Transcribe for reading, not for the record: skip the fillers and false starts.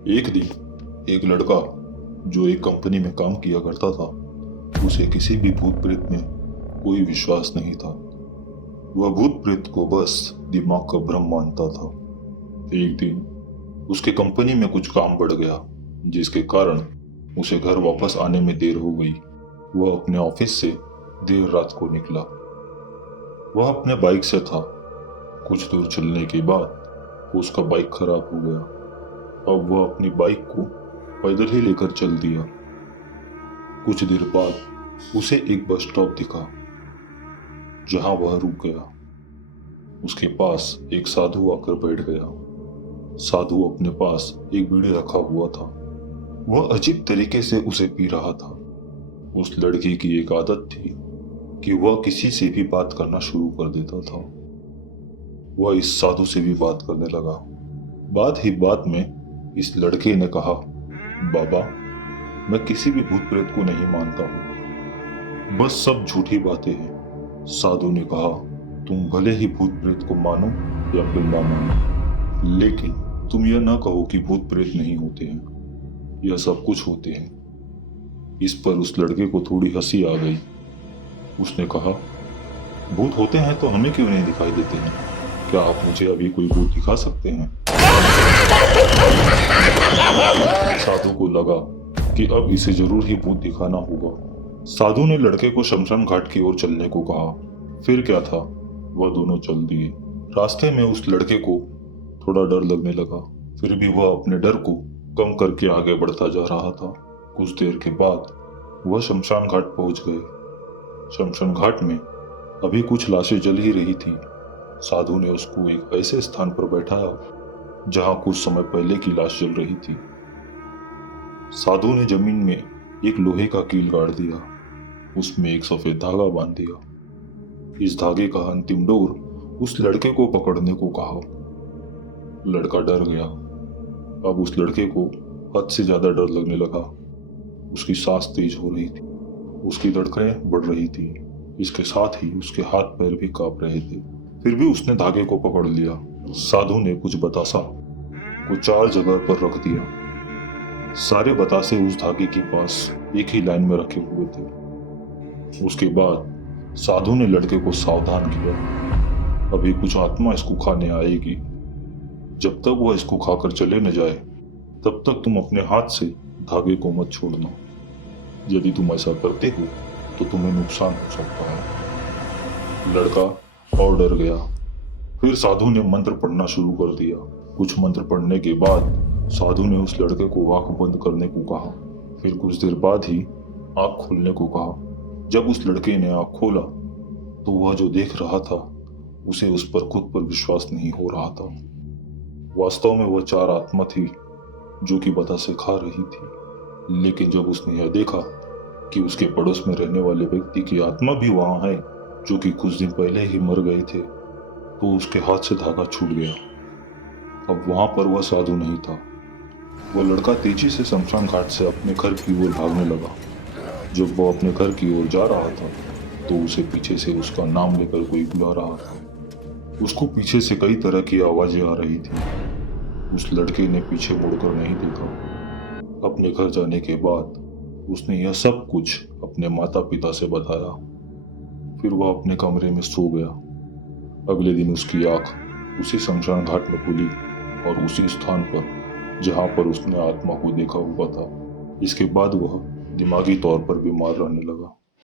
एक दिन एक लड़का जो एक कंपनी में काम किया करता था, उसे किसी भी भूत प्रेत में कोई विश्वास नहीं था। वह भूत प्रेत को बस दिमाग का भ्रम मानता था। एक दिन उसके कंपनी में कुछ काम बढ़ गया, जिसके कारण उसे घर वापस आने में देर हो गई। वह अपने ऑफिस से देर रात को निकला। वह अपने बाइक से था। कुछ दूर चलने के बाद उसका बाइक खराब हो गया। अब वह अपनी बाइक को पैदल ही लेकर चल दिया। कुछ देर बाद उसे एक बस स्टॉप दिखा, जहां वह रुक गया। उसके पास एक साधु आकर बैठ गया। साधु अपने पास एक बीड़ी रखा हुआ था। वह अजीब तरीके से उसे पी रहा था। उस लड़के की एक आदत थी कि वह किसी से भी बात करना शुरू कर देता था। वह इस साधु से भी बात करने लगा। बात ही बात में इस लड़के ने कहा, बाबा, मैं किसी भी भूत प्रेत को नहीं मानता हूँ, बस सब झूठी बातें हैं। साधु ने कहा, तुम भले ही भूत प्रेत को मानो या फिर ना मानो, लेकिन तुम यह ना कहो कि भूत प्रेत नहीं होते हैं। यह सब कुछ होते हैं। इस पर उस लड़के को थोड़ी हंसी आ गई। उसने कहा, भूत होते हैं तो हमें क्यों नहीं दिखाई देते हैं? क्या आप मुझे अभी कोई भूत दिखा सकते हैं? साधु को लगा कि अब इसे जरूर ही भूत दिखाना होगा। साधु ने लड़के को शमशान घाट की ओर चलने को कहा। फिर क्या था, वह दोनों चल दिए। रास्ते में उस लड़के को थोड़ा डर लगने लगा, फिर भी वह अपने डर को कम करके आगे बढ़ता जा रहा था। कुछ देर के बाद वह शमशान घाट पहुंच गए। शमशान घाट में अभी कुछ लाशें जल ही रही थी। साधु ने उसको एक ऐसे स्थान पर बैठाया जहां कुछ समय पहले की लाश जल रही थी। साधु ने जमीन में एक लोहे का कील गाड़ दिया। उसमें एक सफेद धागा बांध दिया। इस धागे का अंतिम डोर उस लड़के को पकड़ने को कहा। लड़का डर गया। अब उस लड़के को हद से ज्यादा डर लगने लगा। उसकी सांस तेज हो रही थी, उसकी धड़कनें बढ़ रही थी। इसके साथ ही उसके हाथ पैर भी कांप रहे थे। फिर भी उसने धागे को पकड़ लिया। साधु ने कुछ बतासा को 4 जगह पर रख दिया। सारे बतासे उस धागे के पास एक ही लाइन में रखे हुए थे। उसके बाद साधु ने लड़के को सावधान किया, अभी कुछ आत्मा इसको खाने आएगी। जब तक वह इसको खाकर चले न जाए, तब तक तुम अपने हाथ से धागे को मत छोड़ना। यदि तुम ऐसा करते हो तो तुम्हें नुकसान हो सकता है। लड़का और डर गया। फिर साधु ने मंत्र पढ़ना शुरू कर दिया। कुछ मंत्र पढ़ने के बाद साधु ने उस लड़के को आंख बंद करने को कहा। फिर कुछ देर बाद ही आंख खोलने को कहा। जब उस लड़के ने आंख खोला तो वह जो देख रहा था उसे उस पर खुद पर विश्वास नहीं हो रहा था। वास्तव में वह 4 आत्मा थी जो कि बतासे खा रही थी। लेकिन जब उसने यह देखा कि उसके पड़ोस में रहने वाले व्यक्ति की आत्मा भी वहां है, जो कि कुछ दिन पहले ही मर गए थे, तो उसके हाथ से धागा छूट गया। अब वहां पर वह साधु नहीं था। वह लड़का तेजी से शमशान घाट से अपने घर की ओर भागने लगा। जब वह अपने घर की ओर जा रहा था तो उसे पीछे से उसका नाम लेकर कोई बुला रहा था। उसको पीछे से कई तरह की आवाजें आ रही थी। उस लड़के ने पीछे मुड़कर नहीं देखा। अपने घर जाने के बाद उसने यह सब कुछ अपने माता पिता से बताया। फिर वह अपने कमरे में सो गया। अगले दिन उसकी आंख उसी शमशान घाट में खुली और उसी स्थान पर जहां पर उसने आत्मा को देखा हुआ था। इसके बाद वह दिमागी तौर पर बीमार रहने लगा।